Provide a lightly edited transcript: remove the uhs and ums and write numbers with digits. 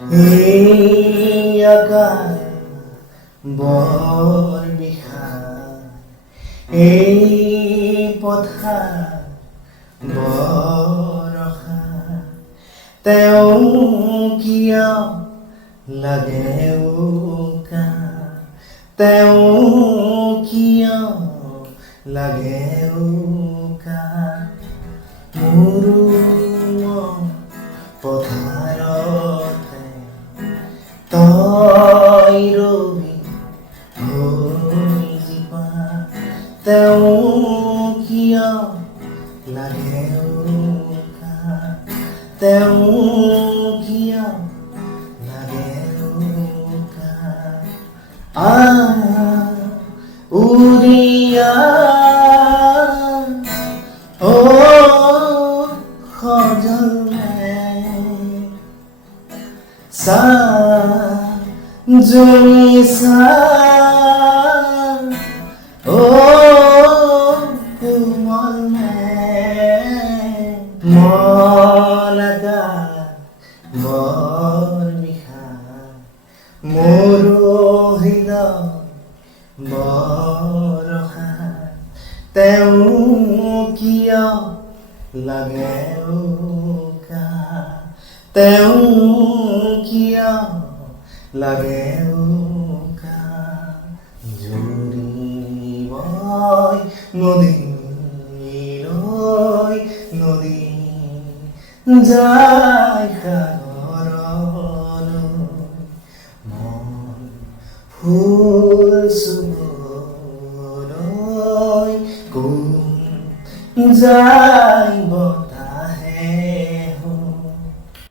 এই আকাশ বৰ বিশাল, এই পথাৰ বৰ ৰসাল, তেওঁ কিয় লাগে উকা, তেওঁ কিয় লাগে উকা, মোৰো পথাৰতে তই ৰবি হৈ যিবা, তেওঁ কিয় লাগে উকা, তেওঁ কিয় লাগে উকা, উৰিয়া সজনে চা জুমি চা কোমল মন বৰ বিশাল, মোৰো হৃদয় বৰ ৰসাল, তেওঁ কিয় লাগে উকা, তেওঁ কিয় লাগে উকা, জুৰিবই নদীলৈ নদী যায়।